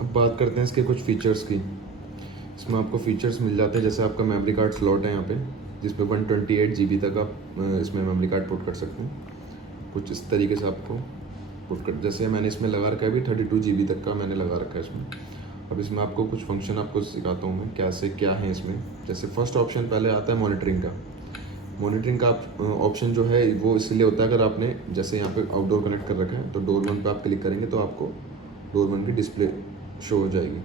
अब बात करते हैं इसके कुछ फ़ीचर्स की। इसमें आपको फ़ीचर्स मिल जाते हैं, जैसे आपका मेमोरी कार्ड स्लॉट है यहाँ पे, जिसमें 128 GB तक आप इसमें मेमोरी कार्ड पुट कर सकते हैं। कुछ इस तरीके से आपको पुट कर, जैसे मैंने इसमें लगा रखा है अभी 32 GB तक का मैंने लगा रखा है इसमें। अब इसमें आपको कुछ फंक्शन आपको सिखाता हूँ मैं क्या से क्या है इसमें। जैसे फर्स्ट ऑप्शन पहले आता है मॉनिटरिंग का। मॉनिटरिंग का ऑप्शन जो है वो इसलिए होता है, अगर आपने जैसे यहाँ पे आउटडोर कनेक्ट कर रखा है तो डोर 1 पे आप क्लिक करेंगे तो आपको डोर 1 की डिस्प्ले शो हो जाएगी।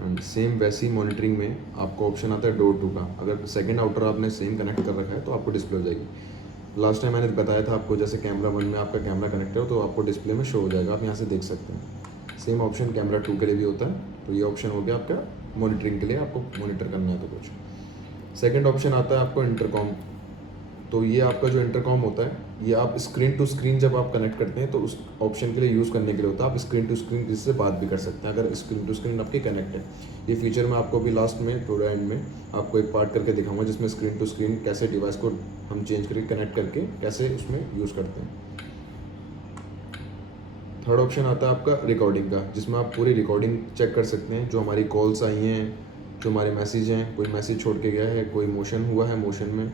एंड सेम वैसी मॉनिटरिंग में आपको ऑप्शन आता है डोर 2 का। अगर सेकंड आउटर आपने सेम कनेक्ट कर रखा है तो आपको डिस्प्ले हो जाएगी। लास्ट टाइम मैंने बताया था आपको, जैसे कैमरा 1 में आपका कैमरा कनेक्ट है तो आपको डिस्प्ले में शो हो जाएगा, आप यहाँ से देख सकते हैं। सेम ऑप्शन कैमरा 2 के लिए भी होता है। तो ये ऑप्शन हो गया आपका मॉनिटरिंग के लिए, आपको मॉनिटर करना है तो कुछ। सेकंड ऑप्शन आता है आपको इंटरकॉम। तो ये आपका जो इंटरकॉम होता है, ये आप स्क्रीन टू स्क्रीन जब आप कनेक्ट करते हैं तो उस ऑप्शन के लिए यूज़ करने के लिए होता है। आप स्क्रीन टू स्क्रीन किसी से बात भी कर सकते हैं अगर स्क्रीन टू स्क्रीन आपकी कनेक्ट है। ये फीचर मैं आपको भी लास्ट में थोड़ा एंड में आपको एक पार्ट करके दिखाऊंगा, जिसमें स्क्रीन टू स्क्रीन कैसे डिवाइस को हम चेंज करके कनेक्ट करके कैसे उसमें यूज़ करते हैं। थर्ड ऑप्शन आता है आपका रिकॉर्डिंग का, जिसमें आप पूरी रिकॉर्डिंग चेक कर सकते हैं, जो हमारी कॉल्स आई हैं, जो हमारे मैसेज हैं, कोई मैसेज छोड़ के गया है, कोई मोशन हुआ है मोशन में,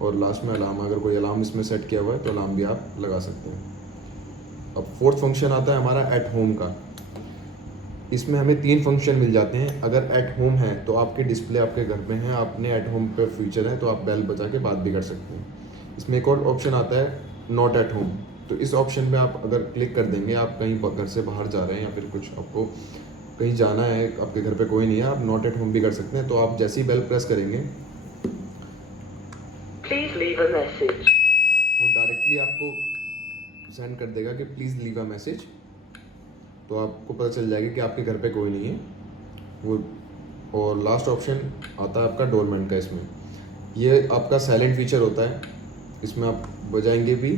और लास्ट में अलार्म, अगर कोई अलार्म इसमें सेट किया हुआ है तो अलार्म भी आप लगा सकते हैं। अब फोर्थ फंक्शन आता है हमारा एट होम का। इसमें हमें 3 फंक्शन मिल जाते हैं। अगर एट होम है तो आपकी डिस्प्ले आपके घर में है, आपने एट होम पे फीचर है तो आप बेल बजा के बात भी कर सकते हैं। इसमें एक और ऑप्शन आता है नॉट एट होम। तो इस ऑप्शन में आप अगर क्लिक कर देंगे, आप कहीं घर से बाहर जा रहे हैं या फिर कुछ आपको कहीं जाना है, आपके घर पे कोई नहीं है, आप नॉट एट होम भी कर सकते हैं। तो आप जैसे ही बेल प्रेस करेंगे Please leave a message. वो डायरेक्टली आपको सेंड कर देगा कि प्लीज़ लीव अ मैसेज। तो आपको पता चल जाएगा कि आपके घर पे कोई नहीं है वो। और लास्ट ऑप्शन आता है आपका डोरमैन का। इसमें ये आपका साइलेंट फीचर होता है। इसमें आप बजाएंगे भी,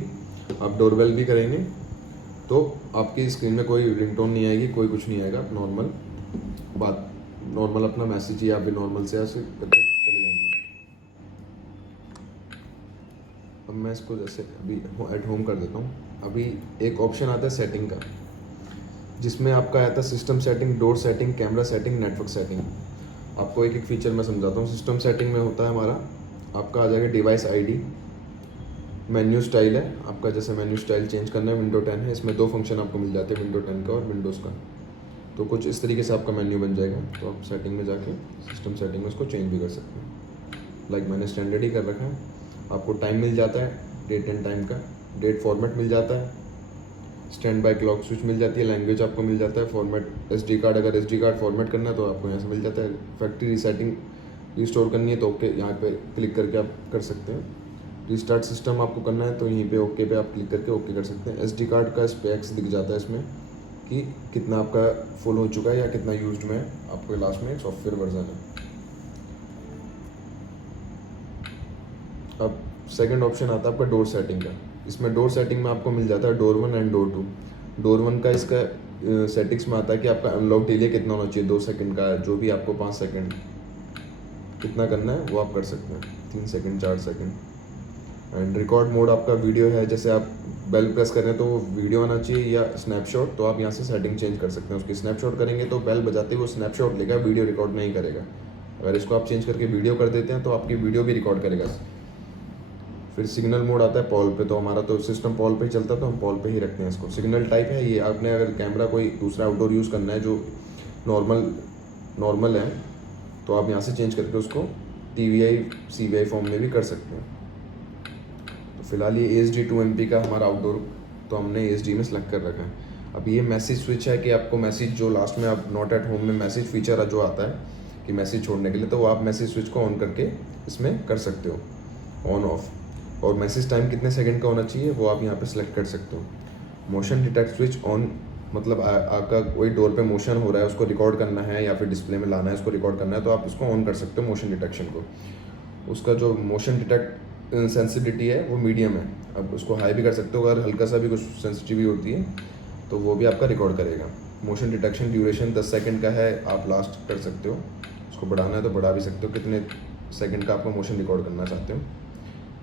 आप डोरबेल भी करेंगे तो आपकी स्क्रीन में कोई रिंगटोन नहीं आएगी, कोई कुछ नहीं आएगा। नॉर्मल बात, नॉर्मल अपना मैसेज या फिर नॉर्मल से ऐसे करके चले जाएंगे। अब मैं इसको जैसे अभी एट होम कर देता हूँ। अभी एक ऑप्शन आता है सेटिंग का, जिसमें आपका आता है system setting, door setting, camera setting, network setting. आपको एक एक फीचर मैं समझाता हूँ। सिस्टम सेटिंग में होता है हमारा, आपका आ जाएगा डिवाइस आईडी। मेन्यू स्टाइल है आपका, जैसे मेन्यू स्टाइल चेंज करना है, विंडो 10 है। इसमें 2 फंक्शन आपको मिल जाते हैं, विंडो 10 का और विंडोज़ का। तो कुछ इस तरीके से आपका मेन्यू बन जाएगा। तो आप सेटिंग में जाके सिस्टम सेटिंग में उसको चेंज भी कर सकते हैं। लाइक मैंने स्टैंडर्ड ही कर रखा है। आपको टाइम मिल जाता है, डेट एंड टाइम का, डेट फॉर्मेट मिल जाता है, स्टैंड बाय क्लॉक स्विच मिल जाती है, लैंग्वेज आपको मिल जाता है, फॉर्मेट SD कार्ड, अगर SD कार्ड फॉर्मेट करना है तो आपको यहाँ से मिल जाता है। फैक्ट्री रीसेटिंग रिस्टोर करनी है तो ओके यहाँ पे क्लिक करके आप कर सकते हैं। रिस्टार्ट सिस्टम आपको करना है तो यहीं पे ओके पे आप क्लिक करके ओके कर सकते हैं। SD कार्ड का स्पेक्स दिख जाता है इसमें कि कितना आपका फुल हो चुका है या कितना यूज्ड में, आपको लास्ट में एक सॉफ्टवेयर वर्जन है। अब सेकंड ऑप्शन आता है आपका डोर सेटिंग का। इसमें डोर सेटिंग में आपको मिल जाता है डोर 1 एंड डोर 2। डोर 1 का इसका सेटिंग्स में आता है कि आपका अनलॉक डिले कितना होना चाहिए, 2 सेकंड का, जो भी आपको 5 सेकंड कितना करना है वो आप कर सकते हैं, 3 second 4 second. And record mode आपका वीडियो है, जैसे आप बेल प्रेस करें तो वो वीडियो आना चाहिए या स्नैपशॉट, तो आप यहाँ से सेटिंग चेंज कर सकते हैं। उसकी स्नैपशॉट करेंगे तो बेल बजाते वो स्नैपशॉट लेगा, वीडियो रिकॉर्ड नहीं करेगा। अगर इसको आप चेंज करके वीडियो कर देते हैं तो आपकी वीडियो भी रिकॉर्ड करेगा। फिर सिग्नल मोड आता है पॉल पे। तो हमारा तो सिस्टम पॉल पे ही चलता है तो हम पॉल पे ही रखते हैं इसको। सिग्नल टाइप है ये, आपने अगर कैमरा कोई दूसरा आउटडोर यूज़ करना है जो नॉर्मल है तो आप यहाँ से चेंज करके उसको TVI CVI फॉर्म में भी कर सकते हैं। तो फिलहाल ये ASD 2MP का हमारा आउटडोर तो हमने ASD में सेलेक्ट कर रखा है। अब ये मैसेज स्विच है कि आपको मैसेज जो लास्ट में आप नॉट एट होम में मैसेज फीचर जो आता है कि मैसेज छोड़ने के लिए, तो वो आप मैसेज स्विच को ऑन करके इसमें कर सकते हो, ऑन ऑफ। और मैसेज टाइम कितने सेकंड का होना चाहिए वो आप यहाँ पे सिलेक्ट कर सकते हो। मोशन डिटेक्ट स्विच ऑन, मतलब आपका कोई डोर पे मोशन हो रहा है उसको रिकॉर्ड करना है या फिर डिस्प्ले में लाना है उसको रिकॉर्ड करना है तो आप उसको ऑन कर सकते हो मोशन डिटेक्शन को। उसका जो मोशन डिटेक्ट सेंसिटिविटी है वो मीडियम है। अब उसको हाई भी कर सकते हो, अगर हल्का सा भी कुछ सेंसिटिविटी होती है तो वो भी आपका रिकॉर्ड करेगा। मोशन डिटेक्शन ड्यूरेशन 10 सेकंड का है, आप लास्ट कर सकते हो। उसको बढ़ाना है तो बढ़ा भी सकते हो, कितने सेकंड का आपको मोशन रिकॉर्ड करना चाहते हो।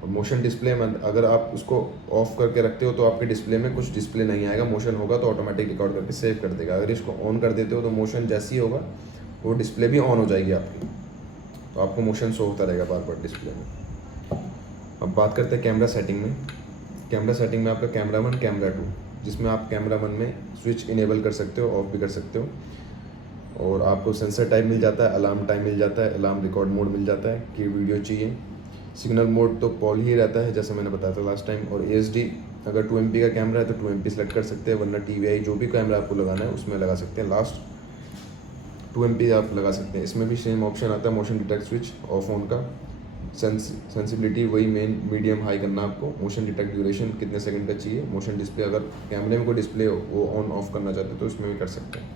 और मोशन डिस्प्ले में अगर आप उसको ऑफ करके रखते हो तो आपके डिस्प्ले में कुछ डिस्प्ले नहीं आएगा, मोशन होगा तो ऑटोमेटिक रिकॉर्ड करके सेव कर देगा। अगर इसको ऑन कर देते हो तो मोशन जैसे ही होगा वो डिस्प्ले भी ऑन हो जाएगी आपकी, तो आपको मोशन शो होता रहेगा बार बार डिस्प्ले में। अब बात करते हैं कैमरा सेटिंग में। कैमरा सेटिंग में आपका कैमरा 1, कैमरा 2, जिसमें आप कैमरा 1 में स्विच इनेबल कर सकते हो, ऑफ भी कर सकते हो, और आपको सेंसर टाइप मिल जाता है, अलार्म टाइम मिल जाता है, अलार्म रिकॉर्ड मोड मिल जाता है कि वीडियो चाहिए। सिग्नल मोड तो पॉल ही रहता है जैसे मैंने बताया था लास्ट टाइम। और ASD अगर 2 MP का कैमरा है तो 2 MP सेलेक्ट कर सकते हैं, वरना TVI जो भी कैमरा आपको लगाना है उसमें लगा सकते हैं। लास्ट 2 MP आप लगा सकते हैं। इसमें भी सेम ऑप्शन आता है motion detect switch off on का। सेंसिबिलिटी वही मेन मीडियम हाई करना आपको। मोशन डिटेक्ट ड्यूरेशन कितने सेकंड का चाहिए। मोशन डिस्प्ले अगर कैमरे में कोई डिस्प्ले हो वो ऑन ऑफ करना चाहते हो तो इसमें भी कर सकते हैं।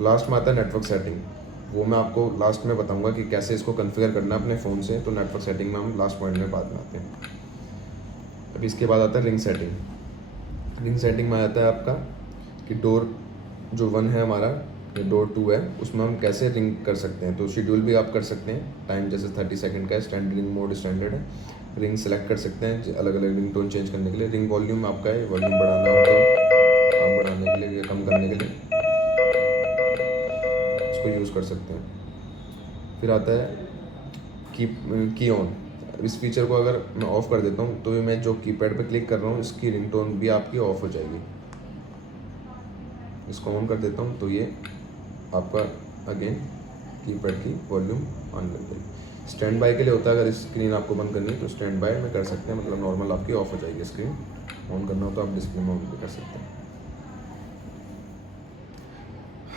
लास्ट में आता है नेटवर्क सेटिंग, वो मैं आपको लास्ट में बताऊंगा कि कैसे इसको कॉन्फ़िगर करना है अपने फ़ोन से। तो नेटवर्क सेटिंग में हम लास्ट पॉइंट में बात में आते हैं। अभी इसके बाद आता है रिंग सेटिंग। रिंग सेटिंग में आता है आपका कि डोर जो 1 है हमारा, डोर 2 है, उसमें हम कैसे रिंग कर सकते हैं। तो शेड्यूल भी आप कर सकते हैं, टाइम जैसे 30 सेकंड का है, स्टैंडर्ड रिंग मोड स्टैंडर्ड है। रिंग सेलेक्ट कर सकते हैं अलग अलग रिंग टोन चेंज करने के लिए। रिंग वॉल्यूम आपका है, वॉल्यूम बढ़ाना हो तो आप बढ़ाने के लिए या कम करने के लिए इसको यूज़ कर सकते हैं। फिर आता है की ऑन। इस फीचर को अगर मैं ऑफ़ कर देता हूँ तो ये मैं जो कीपैड पे क्लिक कर रहा हूँ इसकी रिंगटोन भी आपकी ऑफ हो जाएगी। इसको ऑन कर देता हूँ तो ये आपका अगेन कीपैड की वॉल्यूम ऑन लग गई। स्टैंड बाय के लिए होता है, अगर स्क्रीन आपको बंद करनी है तो स्टैंड बाय में कर सकते हैं, मतलब नॉर्मल आपकी ऑफ हो जाएगी स्क्रीन। ऑन करना हो तो आप डिस्प्ले में ऑन भी कर सकते हैं।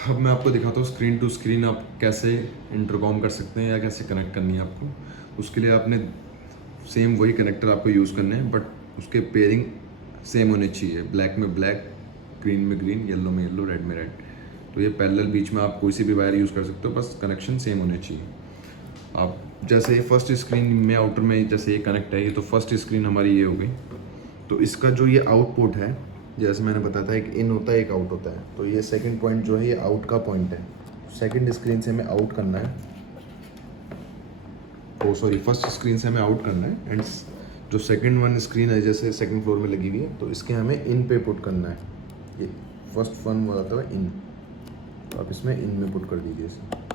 अब मैं आपको दिखाता हूँ स्क्रीन टू स्क्रीन आप कैसे इंटरकॉम कर सकते हैं या कैसे कनेक्ट करनी है आपको। उसके लिए आपने सेम वही कनेक्टर आपको यूज़ करने हैं, बट उसके पेयरिंग सेम होने चाहिए। ब्लैक में ब्लैक, ग्रीन में ग्रीन, येलो में येलो, रेड में रेड। तो ये पैरेलल बीच में आप कोई सी भी वायर यूज़ कर सकते हो, बस कनेक्शन सेम होने चाहिए। आप जैसे ये फर्स्ट स्क्रीन में आउटर में जैसे ये कनेक्ट है, ये तो फर्स्ट स्क्रीन हमारी ये हो गई। तो इसका जो ये आउटपुट है, जैसे मैंने बताया था एक इन होता है एक आउट होता है, तो ये सेकंड पॉइंट जो है ये आउट का पॉइंट है। सेकंड स्क्रीन से हमें आउट करना है, फर्स्ट स्क्रीन से हमें आउट करना है। एंड जो सेकंड वन स्क्रीन है जैसे सेकंड फ्लोर में लगी हुई है, तो इसके हमें इन पे पुट करना है। ये फर्स्ट वन होता है इन, तो आप इसमें इन में पुट कर दीजिए इसे।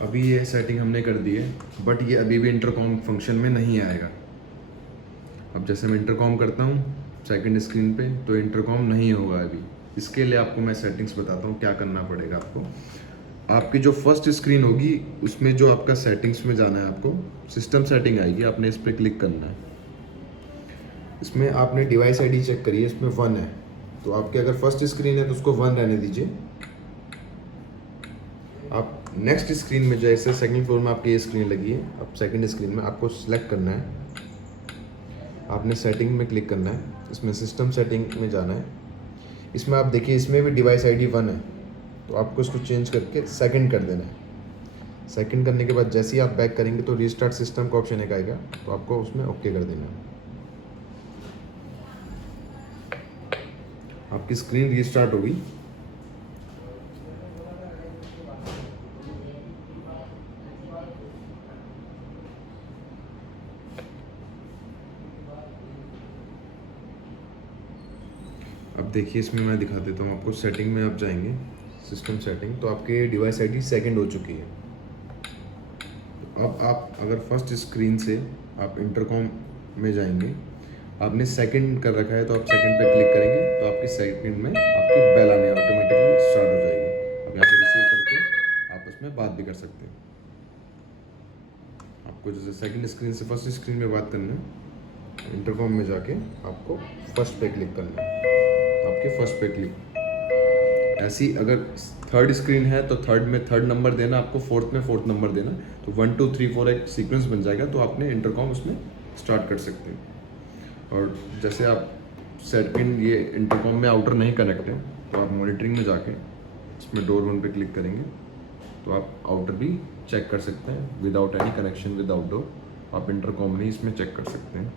अभी ये सेटिंग हमने कर दी है, बट ये अभी भी इंटरकॉम फंक्शन में नहीं आएगा। अब जैसे मैं इंटरकॉम करता हूँ सेकंड स्क्रीन पे तो इंटरकॉम नहीं होगा अभी। इसके लिए आपको मैं सेटिंग्स बताता हूँ क्या करना पड़ेगा आपको। आपकी जो फर्स्ट स्क्रीन होगी उसमें जो आपका सेटिंग्स में जाना है, आपको सिस्टम सेटिंग आएगी, आपने इस पर क्लिक करना है। इसमें आपने डिवाइस आईडी चेक करिए, इसमें 1 है, तो आपके अगर फर्स्ट स्क्रीन है तो उसको 1 रहने दीजिए। आप नेक्स्ट स्क्रीन में जैसे सेकंड फ्लोर में आपकी ये स्क्रीन लगी है, अब सेकंड स्क्रीन में आपको सिलेक्ट करना है, आपने सेटिंग में क्लिक करना है, इसमें सिस्टम सेटिंग में जाना है। इसमें आप देखिए इसमें भी डिवाइस आईडी 1 है, तो आपको इसको चेंज करके सेकंड कर देना है। सेकंड करने के बाद जैसे ही आप बैक करेंगे तो रीस्टार्ट सिस्टम का ऑप्शन एक आएगा, तो आपको उसमें ओके कर देना है। आपकी स्क्रीन रीस्टार्ट होगी। अब देखिए इसमें मैं दिखा देता हूँ आपको। सेटिंग में आप जाएंगे, सिस्टम सेटिंग, तो आपके डिवाइस आईडी सेकंड हो चुकी है। अब आप अगर फर्स्ट स्क्रीन से आप इंटरकॉम में जाएंगे, आपने सेकंड कर रखा है तो आप सेकंड पे क्लिक करेंगे तो आपकी सेकंड में आपकी बेल आने ऑटोमेटिकली स्टार्ट हो जाएगी। अब यहाँ से रिसीव करके आप उसमें बात भी कर सकते हैं। आपको जैसे सेकंड स्क्रीन से फर्स्ट स्क्रीन में बात करना है, इंटरकॉम में जाके आपको फर्स्ट पे क्लिक करना है, आपके फर्स्ट पे क्लिक। ऐसी अगर थर्ड स्क्रीन है तो थर्ड में थर्ड नंबर देना, आपको फोर्थ में फोर्थ नंबर देना, तो 1 2 3 4 एक सीक्वेंस बन जाएगा, तो आपने इंटरकॉम उसमें स्टार्ट कर सकते हैं। और जैसे आप सेकंड ये इंटरकॉम में आउटर नहीं कनेक्ट है तो आप मॉनिटरिंग में जाके इसमें डोर 1 पे क्लिक करेंगे तो आप आउटर भी चेक कर सकते हैं without any connection, without door आप इंटरकॉम नहीं इसमें चेक कर सकते हैं।